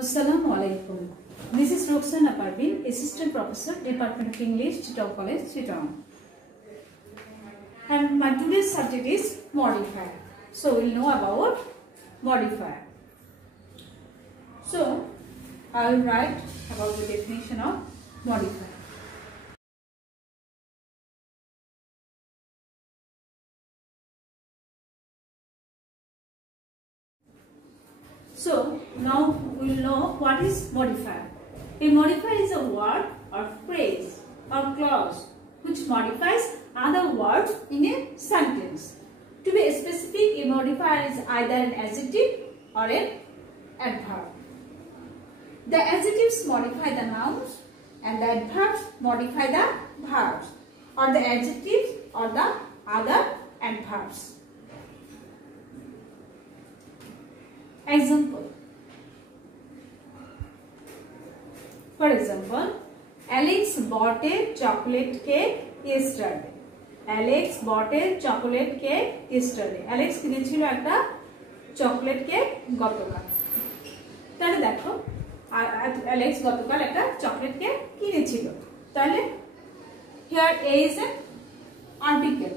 Assalamualaikum. This is Roxana Parveen, Assistant Professor, Department of English, Chittagong College, Chittagong. And my today's subject is modifier. So we'll know about modifier. So I will write about the definition of modifier. So now we will know what is modifier. A modifier is a word or phrase or clause which modifies other words in a sentence. To be specific, a modifier is either an adjective or an adverb. The adjectives modify the nouns and the adverbs modify the verbs, or the adjectives or the other adverbs. Example. For example, Alex bought a chocolate cake yesterday. Alex bought a chocolate cake yesterday. Alex কিনেছিল একটা chocolate cake গতকাল। তাহলে দেখো Alex গতকাল একটা chocolate cake কিনেছিল। তাহলে here A is an article.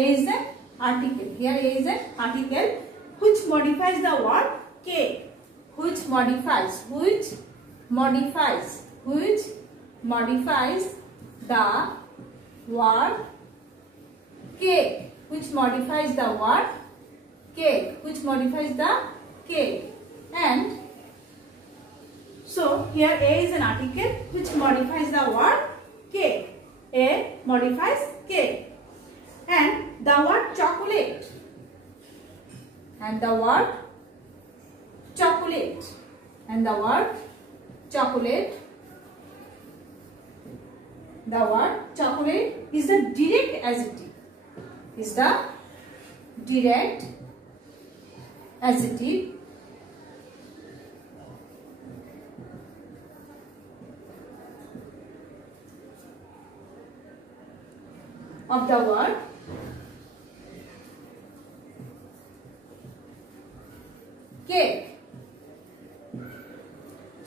A is an article. Here A is an article which modifies the word cake. Which modifies the word cake. Which modifies the word cake. Which modifies the cake. And so here A is an article which modifies the word cake. A modifies cake. And the word chocolate. And the word chocolate. And the word chocolate. The word chocolate is the direct adjective. Is the direct adjective of the word cake.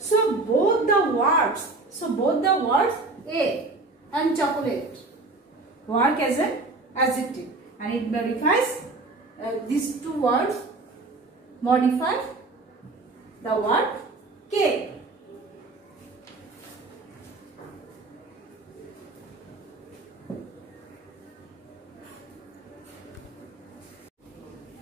So both the words A and chocolate work as an adjective, and it modifies these two words modify the word cake.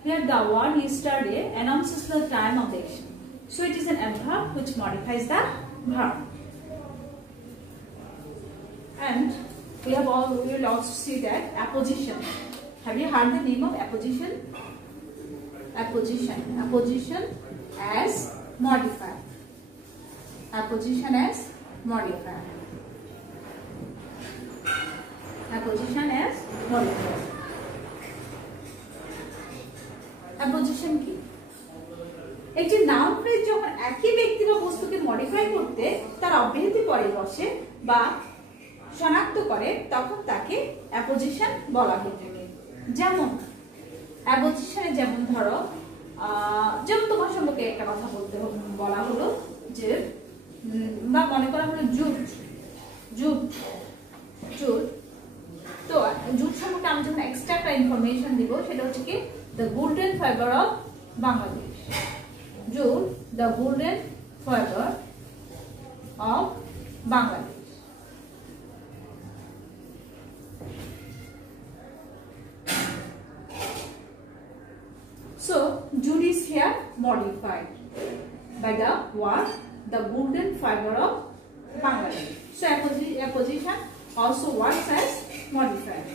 Here the word yesterday announces the time of the action. So it is an adverb which modifies the verb. And we will also see that apposition. Have you heard the name of apposition? Apposition as modifier. Apposition as modifier. Apposition as modifier. Apposition কি? একটি noun phrase যখন একই ব্যক্তি বা বস্তুকে মডিফাই করতে তার অব্যাহতি পরে বসে বা শনাক্ত করে তখন তাকে অ্যাপোজিশন বলা হয়ে থাকে। যেমন অ্যাপোজিশনে যেমন ধরো যেমন তোমার সম্পর্কে একটা কথা বলা হলো যে বা মনে করা হলো জুট তো জুট সম্পর্কে আমি যখন এক্সট্রা একটা ইনফরমেশন দিব সেটা হচ্ছে কি the golden fibre of Bangladesh. Jute the golden fibre of Bangladesh. So jute is here modified by the word the golden fiber of Bangladesh. So apposition also works as modifier.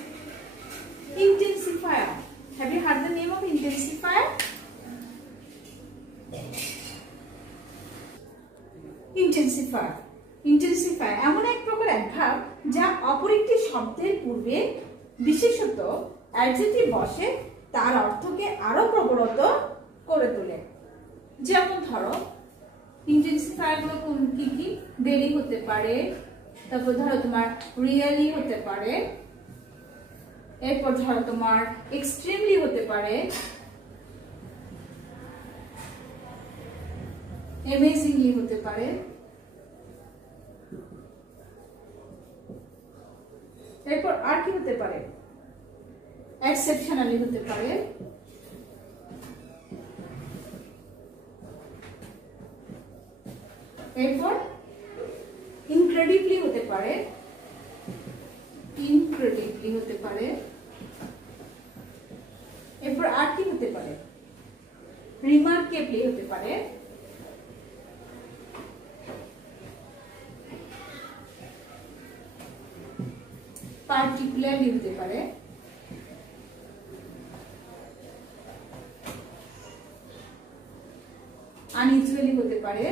Intensifier. Have you heard the name of intensifier? Intensifier এমন এক প্রকার অ্যাডভার্ব যা অপর একটি শব্দের পূর্বে বিশেষত অ্যাডজেক্টিভ বসে তার অর্থকে আরো প্রবলতর করে তোলে। যেমন ধরো ইন্টেন্সিফায়ার গুলো কি ভেরি হতে পারে, তারপর ধরো তোমার রিয়েলি হতে পারে, এরপর ধরো তোমার এক্সট্রিমলি হতে পারে, অ্যামেজিংলি হতে পারে, এরপর আর কি হতে পারে, এক্সেপশনালি হতে পারে, এরপর ইনক্রেডিবলি হতে পারে, ইনক্রেডিবলি হতে পারে, এরপর আর কি হতে পারে, রিমার্কেবলি হতে পারে, পার্টিকুলারলি হতে পারে, আনইউজুয়ালি হতে পারে,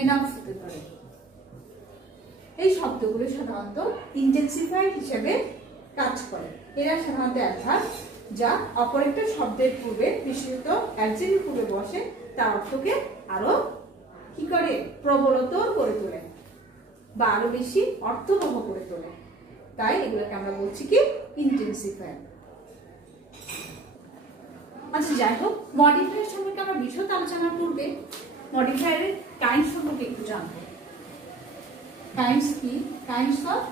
এনাফ হতে পারে। এই শব্দগুলো সাধারণত ইন্টেন্সিফায়ার হিসেবে কাজ করে। এরা সাধারণত অ্যাডভার্ব যা অপর একটা শব্দের পূর্বে, বিশেষত অ্যাডজেক্টিভ পূর্বে বসে, তার অর্থকে আরো কি করে, প্রবলতর করে তোলে বা আরো বেশি অর্থবহ করে তোলে। তাই এগুলোকে আমরা বলছি কি ইন্টেন্সিফায়ার। আচ্ছা যাই হোক, মডিফায়ার সম্পর্কে আমরা বিশদ আলোচনার পূর্বে মডিফায়ারের কাইন্ড সম্পর্কে একটু জানবো। কাইন্ডস কি? Kinds of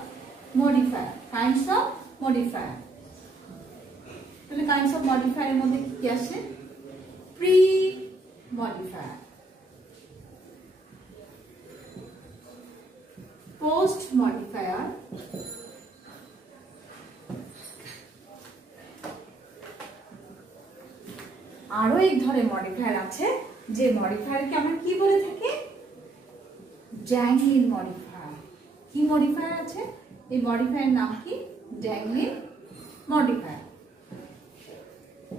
modifier. Kinds of modifier, তাহলে কাইন্ডস অফ মডিফায়ারের মধ্যে কি কি আসে? প্রি মডিফায়ার, পোস্ট মডিফায়ার, আরো এক ধরনের মডিফায়ার আছে যে মডিফায়ারকে আমরা কি বলে থাকি? Dangling modifier. কি মডিফায়ার আছে? এই মডিফায়ার নাম কি? Dangling modifier.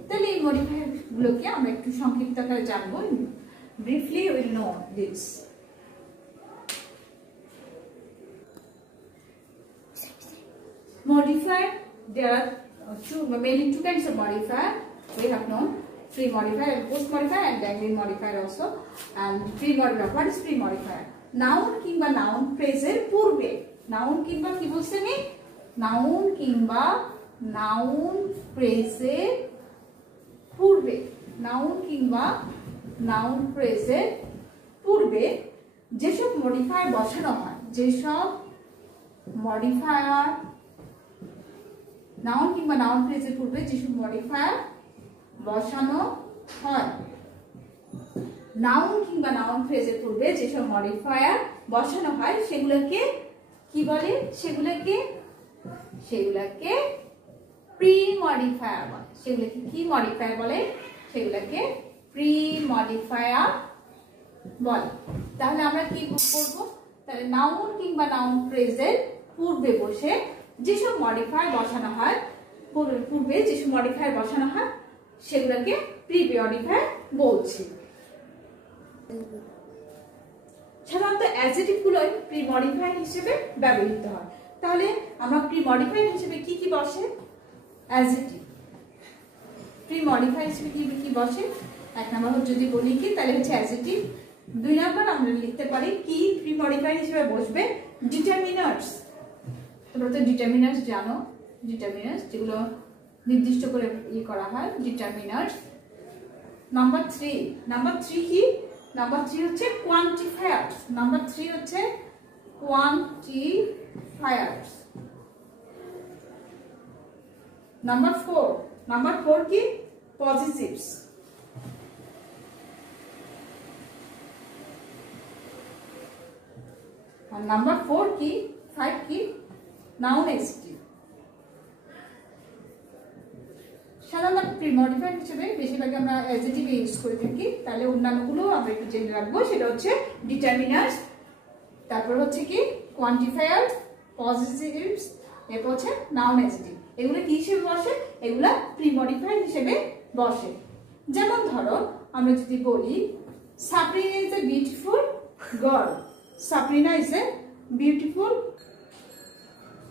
তাহলে এই মডিফায়ার গুলোকে আমরা একটু সংক্ষিপ্ত আকারে জানবো। Briefly will know this. Modifier, there are mainly two kinds of modifier. We have known pre-modifier and post-modifier and dangling modifier also. And pre-modifier, what is pre-modifier? Noun কিংবা noun phrase এর পূর্বে, noun কিংবা কি বলছি আমি? Noun কিংবা noun phrase এর পূর্বে, noun কিংবা noun phrase এর পূর্বে যেসব modifier বসানো হয়, যেসব modifier নাউন কিংবা নাউন ফ্রেজের পূর্বে যেসব মডিফায়ার বসানো হয়, নাউন কিংবা নাউন ফ্রেজের পূর্বে যেসব মডিফায়ার বসানো হয় সেগুলোকে কি বলে? সেগুলোকে প্রি মডিফায়ার বলে। সেগুলোকে কি মডিফায়ার বলে? সেগুলোকে প্রি মডিফায়ার বলে। তাহলে আমরা কি করব? তাহলে নাউন কিংবা নাউন ফ্রেজের পূর্বে বসে যেসব মডিফায়ার বসানো হয়, পূর্বে যেসব মডিফায়ার বসানো হয় সেগুলোকে প্রি মডিফায়ার বলছি। সাধারণত অ্যাডজেক্টিভ গুলো প্রি মডিফায়ার হিসেবে ব্যবহৃত হয়। তাহলে আমরা প্রি মডিফায়ার হিসেবে কি কি বসে? অ্যাডজেক্টিভ প্রি মডিফায়ার হিসেবে কি কি বসে? এক নাম্বার যদি বলি কি, তাহলে হচ্ছে অ্যাডজেক্টিভ। দুই নাম্বার আমরা লিখতে পারি কি প্রি মডিফায়ার হিসেবে বসবে? ডিটারমিনার্স। তোমরা তো ডিটারমিনার্স জানো, ডিটারমিনার্স যেগুলো নির্দিষ্ট করে করা হয়, ডিটারমিনার্স। নাম্বার থ্রি কি? নাম্বার থ্রি হচ্ছে কোয়ান্টিফায়ার্স। নাম্বার থ্রি হচ্ছে কোয়ান্টিফায়ার্স। নাম্বার ফোর কি? পজিটিভস। আর নাম্বার ফোর কি? 5 কি? নাউন এক্সটিভ। সাধারণত প্রি মডিফায়ার হিসেবে বেশিরভাগ আমরা অ্যাডজেক্টিভ ইউজ করে থাকি। তাহলে অন্যান্যগুলো আমরা একটু জেনে রাখবো। সেটা হচ্ছে ডিটারমিনার্স, তারপর হচ্ছে কি কোয়ান্টিফায়ার্স, পজিটিভস, এরপর হচ্ছে নাউন এক্সটিভ। এগুলো কি হিসেবে বসে? এগুলা প্রি মডিফায়ার হিসেবে বসে। যেমন ধরো আমরা যদি বলি Sabrina is a beautiful girl. Sabrina is a beautiful.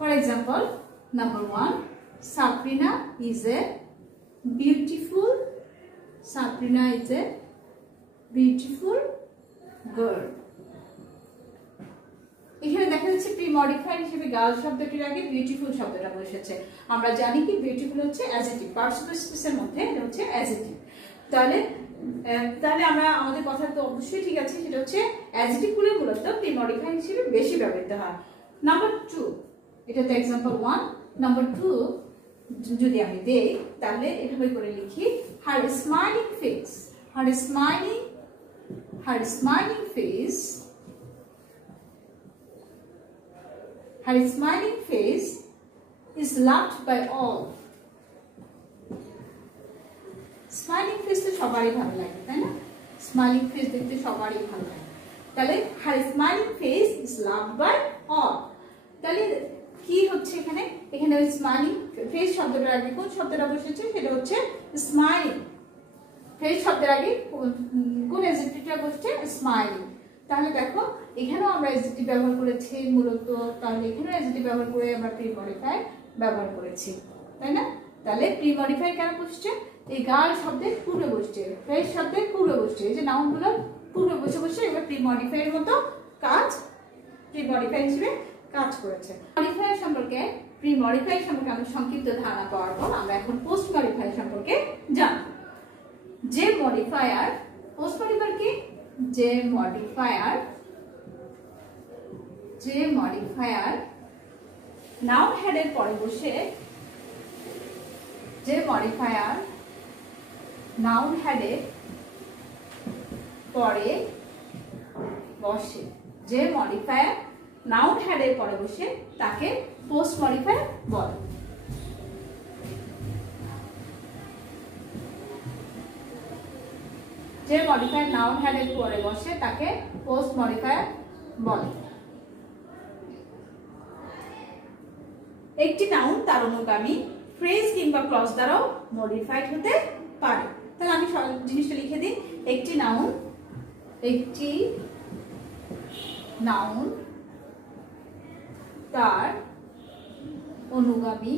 For example, number 1, Sabrina is a beautiful. Sabrina is a beautiful girl. এখানে দেখা যাচ্ছে প্রি মডিফাইড হিসেবে গার্ল শব্দটির আগে বিউটিফুল শব্দটা বসেছে। আমরা জানি কি বিউটিফুল হচ্ছে অ্যাডজেক্টিভ, পার্টস অফ স্পিচের মধ্যে এটা হচ্ছে অ্যাডজেক্টিভ। তাহলে আমরা আমাদের কথা তো অবশ্যই ঠিক আছে, সেটা হচ্ছে অ্যাডজেক্টিভ গুলো মূলত প্রি মডিফাইড হিসেবে বেশি ব্যবহৃত হয়। নাম্বার 2, এটা তো एग्जांपल 1। নাম্বার 2 যদি আমি দেই তাহলে এভাবে করে লিখি, her smiling face, her smiling face, her smiling face is loved by all. Smiling face তো সবারই ভালো লাগে, তাই না? স্মাইলিং ফেস দেখতে সবারই ভালো লাগে। তাহলে her smiling face is loved by all। তাহলে কি হচ্ছে এখানে? এখানে স্মাইলিং ফেস শব্দটার আগে কোন শব্দটা বসেছে? সেটা হচ্ছে স্মাইলিং। ফেস শব্দের আগে কোন অ্যাডজেক্টিভটা বসছে? স্মাইলিং। তাহলে দেখো এখানেও আমরা অ্যাডজেক্টিভ ব্যবহার করেছি মূলত, তাহলে এখানেও অ্যাডজেক্টিভ ব্যবহার করে আমরা প্রি মডিফাই ব্যবহার করেছি, তাই না? তাহলে প্রি মডিফাই কেন বসছে? এই গার্ল শব্দের পূর্বে বসছে, ফেস শব্দের পূর্বে বসছে, এই যে নাউনগুলোর পূর্বে বসে বসে এবার প্রি মডিফাই এর মতো কাজ, প্রি মডিফাই হিসেবে কাজ করেছে। মডিফাই সম্পর্কে, প্রি মডিফাই সম্পর্কে আমরা সংক্ষিপ্ত ধারণা পাওয়ার পর আমরা এখন পোস্ট মডিফাই সম্পর্কে জানব। যে মডিফায়ার, পোস্ট মডিফায়ার কি? যে মডিফায়ার নাউন হেডের পরে বসে, যে মডিফায়ার নাউন হেডের পরে বসে, যে মডিফায়ার নাউন হেডের পরে বসে তাকে পোস্ট মডিফায়ার বলে। যে মডিফায়ার নাউন হেডের পরে বসে তাকে পোস্ট মডিফায়ার বলে। একটি নাউন তার অনুগামী ফ্রেজ কিংবা ক্লজ দ্বারাও মডিফাইড হতে পারে। তাহলে আমি জিনিসটা লিখে দিই, একটি নাউন তার অনুগামী,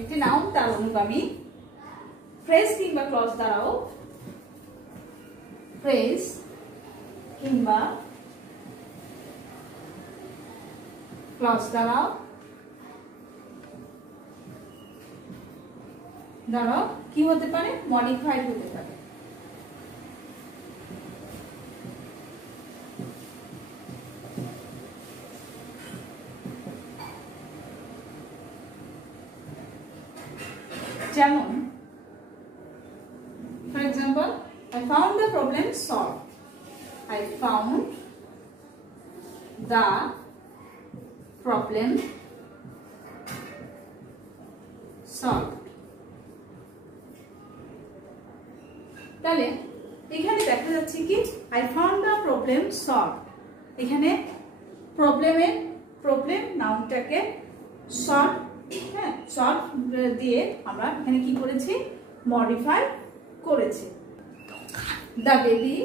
একটি নাউন তার অনুগামী ফ্রেজ কিংবা ক্লজ দ্বারাও, ফ্রেজ কিংবা ক্লজ দ্বারাও কি হতে পারে? মডিফাইড হতে পারে। যেমন for example, I found the problem solved. I found the problem solved. তাহলে এখানে দেখা যাচ্ছে কি I found the problem solved। এখানে প্রবলেম নাউনটাকে সলভ, হ্যাঁ, সলভ দিয়ে আমরা এখানে কি করেছি? মডিফাই করেছি। The baby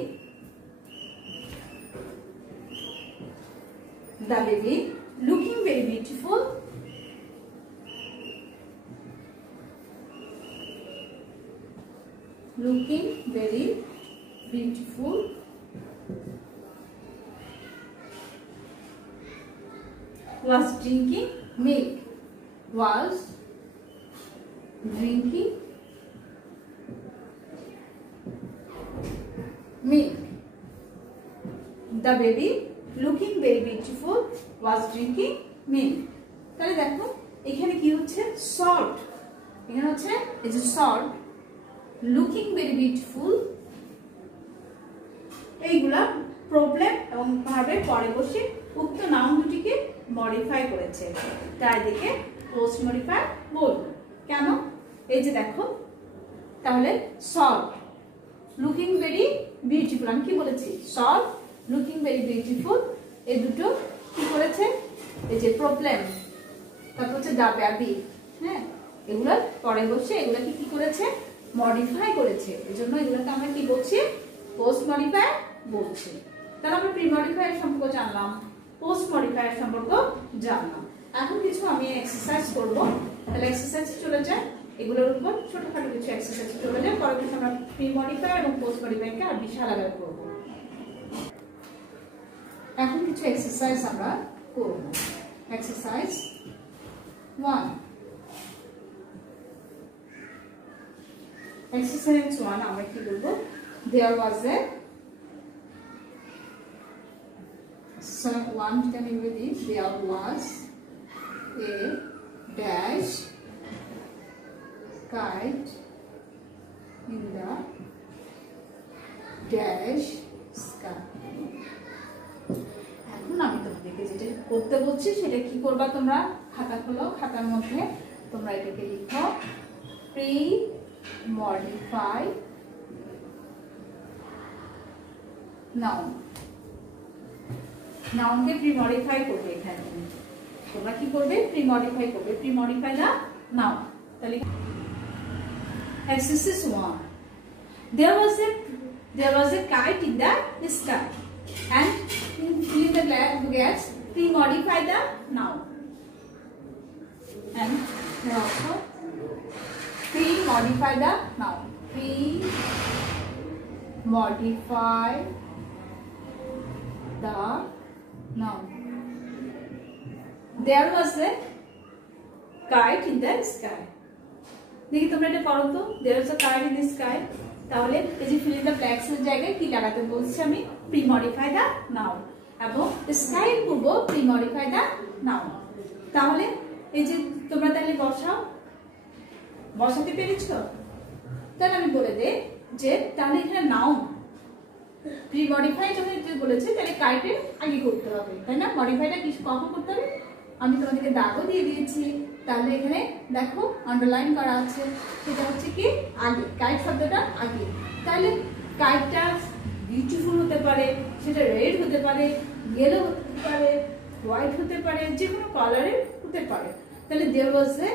looking very beautiful, was drinking milk, The baby looking very beautiful was drinking milk। তাহলে দেখো এখানে কি হচ্ছে? সল্ট। এখানে হচ্ছে এই যে সল্ট, লুকিং ভেরি বিউটিফুল, এইগুলা প্রবলেম এবং ভার্বের পরে বসে উক্ত নাউন দুটিকে মডিফাই করেছে, তাই দেখে পোস্ট মডিফাই বলবো। কেন? এই যে দেখো, তাহলে সল্ট, লুকিং ভেরি বিউটিফুল, আমি কি বলেছি? সল্ট, লুকিং ভেরি বিউটিফুল, এই দুটো কি করেছে? এই যে প্রবলেম, তারপর হচ্ছে দা বেবি, হ্যাঁ, এগুলোর পরে বসে এগুলোকে কি করেছে? মডিফাই করেছে। এজন্য এগুলোকে আমরা কি বলছি? পোস্ট মডিফাই বলছি। তাহলে আমরা প্রি মডিফায়ার সম্পর্ক জানলাম, পোস্ট মডিফায়ার সম্পর্ক জানলাম। এখন কিছু আমি এক্সারসাইজ করব, তাহলে এক্সারসাইজ চলে যায়, এগুলোর উপর ছোটখাটো কিছু এক্সারসাইজ চলে যায়। পরবর্তী আমরা প্রি মডিফায়ার এবং পোস্ট মডিফায়ারকে আর বিশাল আলাদা করব। কিছু এক্সারসাইজ আমরা করব। এক্সারসাইজ 1, exercise 1 আমরা কি করব, there was a one can you read it, there was a dash kite in the dash sky। এখন আমি তোমাদেরকে যেটা করতে বলছি সেটা কি করবা, তোমরা খাতা খোলো, খাতার মধ্যে তোমরা এটাকে লিখো pre-modify noun। নাউনকে প্রি-মডিফাই করবে, এখানে তোমরা কি করবে, প্রি-মডিফাই করবে, প্রি-মডিফাই দা নাউন। তাহলে exercise 1, there was a kite in the sky and fill in the gaps, pre-modify the noun and also pre-modify the noun, pre-modify the noun। There was a kite in the sky। দেখি তোমরা এটা করো তো, there was a kite in the sky। তাহলে এই যে fill in the blanks এর জায়গায় কি লাগাতে বলছি আমি, pre-modify the noun এবং sky এর পূর্ব pre-modify the noun। তাহলে এই যে তোমরা তাহলে বসাতে পেরেছো? তাহলে আমি বলে দেই যে তাহলে এখানে নাউন প্রি-মডিফাই যখন বলেছে তাহলে কাইটের আগে করতে হবে, তাই না? মডিফাইটা কি কখন করতে হবে আমি তোমাদেরকে দাগও দিয়ে দিয়েছি। তাহলে এখানে দেখো আন্ডারলাইন করা আছে, সেটা হচ্ছে কি আগে, কাইট শব্দটা আগে। তাহলে কাইটটা বিউটিফুল হতে পারে, সেটা রেড হতে পারে, ইয়েলো হতে পারে, হোয়াইট হতে পারে, যে কোনো কালারের হতে পারে। তাহলে there was a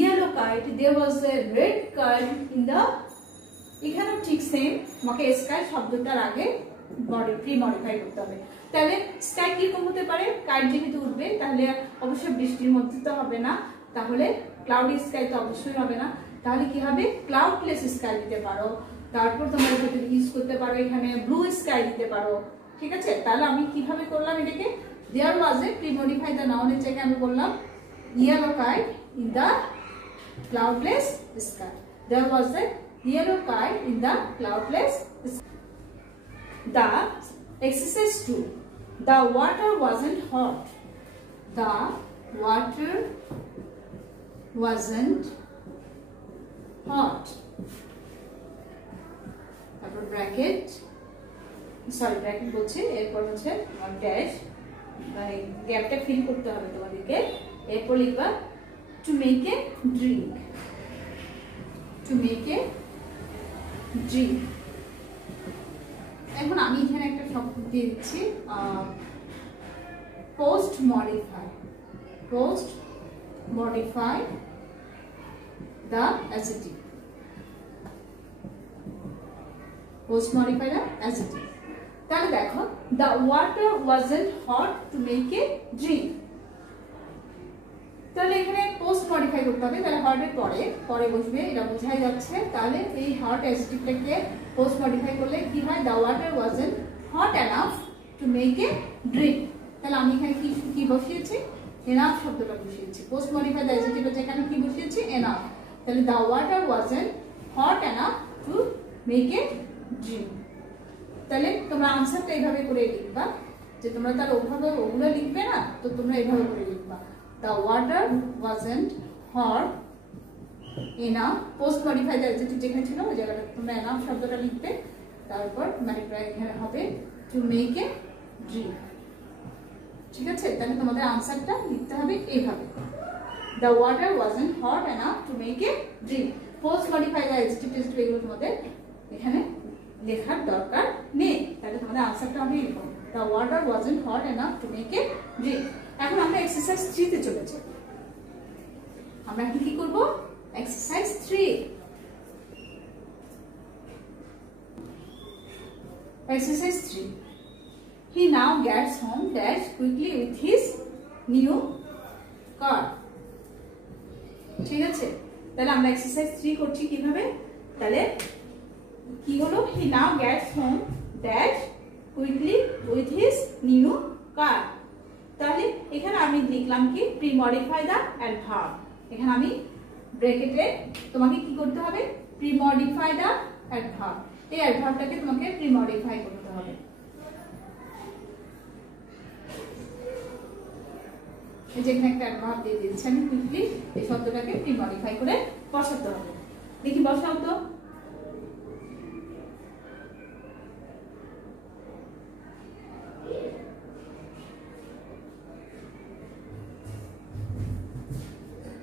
yellow kite, there was a red kite in the, এখানেও ঠিক সেম, আমাকে স্কাই শব্দটার আগে প্রি-মডিফাই করতে হবে। তাহলে স্কাই কিরকম হতে পারে, কাইট যেহেতু উঠবে তাহলে অবশ্যই বৃষ্টির মধ্যে তো হবে না, তাহলে ক্লাউডি স্কাই তো অবশ্যই হবে না। তাহলে কি হবে, ক্লাউডলেস স্কাই দিতে পারো, তারপর তোমরা ইউজ করতে পারো এখানে ব্লু স্কাই দিতে পারো, ঠিক আছে? তাহলে আমি কিভাবে করলাম এটাকে, there was a pre-modify the noun এর জায়গায় আমি বললাম yellow kite in the cloudless sky, there was a yellow kite in the cloudless sky। The exercise 2, the water wasn't hot, the water wasn't hot, তারপর bracket, sorry bracket বলছে, এরপর হচ্ছে ড্যাশ, মানে গ্যাপটা ফিল করতে হবে তোমাদেরকে। এরপর লিখবা to make a drink, to make a drink. এখন আমি এখানে একটা শব্দ দিয়ে দিচ্ছি, post modify, post modify the adjective, post modify the adjective। তাহলে দেখো the water wasn't hot to make a drink, তাহলে এখানে পোস্ট মডিফাই করতে হবে, তাহলে হট এর পরে বসবে, এটা বোঝাই যাচ্ছে। তাহলে এই হট অ্যাডজেক্টিভটাকে পোস্ট মডিফাই করলে কি হয়, the water wasn't hot enough to make a drink। তাহলে আমি এখানে কি বসিয়েছি, enough শব্দটা বসিয়েছি, পোস্ট মডিফাই দ্য অ্যাডজেক্টিভ এর জায়গায় কি বসিয়েছি, enough। তাহলে the water wasn't hot enough to make a drink। তাহলে তোমরা আনসারটা এইভাবে করে লিখবা, যে তোমরা তার ওভাবে ওগুলো লিখবে না, তো তোমরা এইভাবে করে লিখবা the water wasn't hot enough, post modify the adjective যেখানে ছিল ওই জায়গাটা তোমরা enough শব্দটা লিখবে, তারপর মডিফাই এখানে হবে to make a drink, ঠিক আছে? তাহলে তোমাদের আনসারটা লিখতে হবে এইভাবে, the water wasn't hot enough to make a drink। Post modify the adjective test এগুলো তোমাদের এখানে লেখার দরকার নেই। তাহলে তোমাদের আনসারটা হবে এরকম, the water wasn't hot enough to make a drink। এখন আমরা এক্সারসাইজ 3 তে চলে যাব। আমরা কি করব, এক্সারসাইজ 3। এক্সারসাইজ 3, he now gets home dash quickly with his new car। ঠিক আছে? তাহলে আমরা এক্সারসাইজ 3 করছি কিভাবে, তাহলে কি হলো, he now gets home dash quickly with his new car. তাহলে এখানে আমি লিখলাম কি প্রি মডিফাই দা অ্যাডভার্ব। এখানে আমি ব্র্যাকেটে তোমাকে কি করতে হবে, প্রি মডিফাই দা অ্যাডভার্ব, এই অ্যাডভার্বটাকে তোমাকে প্রি মডিফাই করতে হবে। যেখানে একটা অ্যাডভার্ব দিয়ে দিচ্ছি আমি কুইকলি, এই শব্দটাকে প্রি মডিফাই করে বসাতে হবে। দেখি বসাও তো।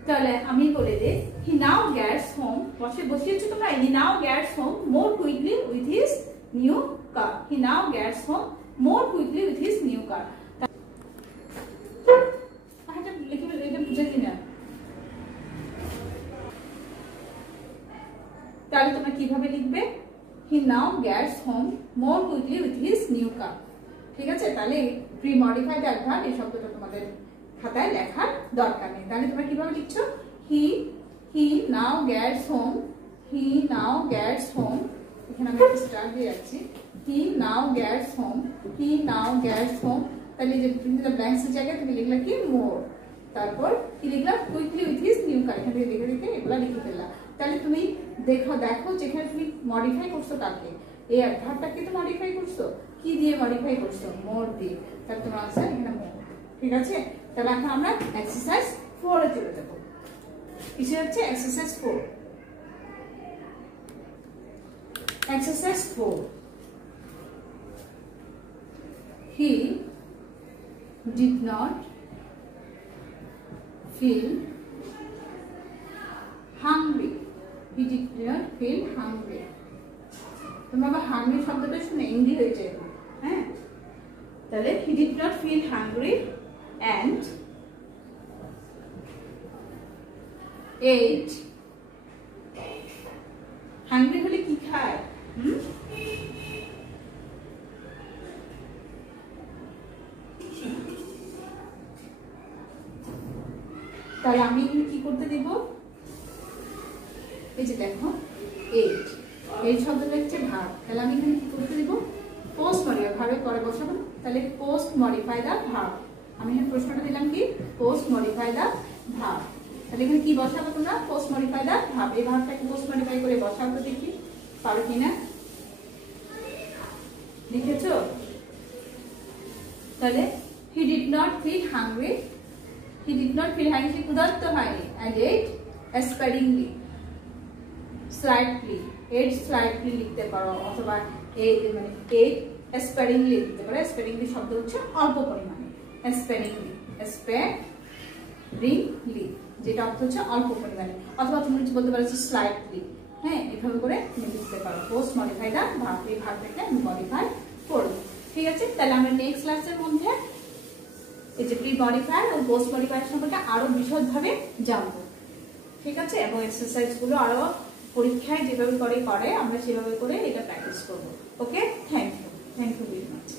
তাহলে আমি বলে দিই, হি নাও গেটস হোম, বসিয়েছো তোমরা, he now gets home more quickly with his new car. He now gets home more quickly with his new car. তাহলে তোমরা কিভাবে লিখবে, he now gets home more quickly with his new car. ঠিক আছে, তাহলে pre modified adverb এই শব্দটা তোমাদের খাতায় লেখার দরকার নেই। তাহলে তোমরা কিভাবে লিখছো, হি নাও গেটস হোম, হি নাও গেটস হোম, এখানে আমি একটা স্টার দিয়ে রাখছি, হি নাও গেটস হোম, হি নাও গেটস হোম। তাহলে যে ব্ল্যাঙ্কস এর জায়গায় তুমি লিখলা কি মোর, তারপর কি লিখলা quickly with his new car. এখান থেকে দেখে দেখে এগুলা লিখে ফেললা। তাহলে তুমি দেখো যেখানে তুমি মডিফাই করছো কাকে, এই অ্যাডভার্বটাকে তো মডিফাই করছো, কি দিয়ে মডিফাই করছো, মোর দিয়ে। তাহলে তোমার আনসার এখানে মোর। ঠিক আছে, তাহলে এখন আমরা এক্সারসাইজ 4 এ চলে যাব। কিসে হচ্ছে এক্সারসাইজ 4। এক্সারসাইজ 4, he did not feel hungry, he did not feel hungry। তোমরা আবার হাংরি শব্দটা শুনে ইংরি হয়ে যায়। হ্যাঁ, তাহলে he did not feel hungry and ate। Hungry হলে কি খায়, তাহলে আমি কি করতে দিব, এই যে দেখো ate, এই শব্দটা হচ্ছে ভার্ব। তাহলে আমি এখানে কি করতে দিব, পোস্ট মডিফাই, ভার্বের পরে বসাবো। তাহলে পোস্ট মডিফাই দা ভার্ব। আমি এখানে প্রশ্নটা দিলাম কি পোস্ট মডিফাই দা ভার্ব। তাহলে এখানে কি বসাবো তোমরা, পোস্ট মডিফাই দা ভার্ব। এই ভার্বটাকে পোস্ট মডিফাই করে বসাবো, তো দেখি পারো কিনা। লিখেছো? তাহলে he did not feel hungry, he did not feel hungry, ক্ষুধার্ত হয়নি, and ate sparingly, slightly, ate slightly লিখতে পারো, অথবা ate sparingly লিখতে পারো। sparingly শব্দ হচ্ছে অল্প পরিমাণে, sparingly, sparingly যেটা অর্থ হচ্ছে অল্প পরিমাণে, অথবা তুমি বলতে পারো স্লাইটলি। হ্যাঁ, এভাবে করে তুমি লিখতে পারো। পোস্ট মডিফাই দা ভার্ব, এই ভার্বটাকে আমি মডিফাই করব। ঠিক আছে, তাহলে আমরা নেক্সট ক্লাসের মধ্যে এই যে প্রি মডিফায়ার ও পোস্ট মডিফায়ার সম্পর্কে আরো বিশদভাবে জানবো। ঠিক আছে, এবং এক্সারসাইজ গুলো আরো পরীক্ষায় যেভাবে করে আমরা সেভাবে করে এটা প্র্যাকটিস করব। ওকে, থ্যাংক ইউ ভেরি মাচ।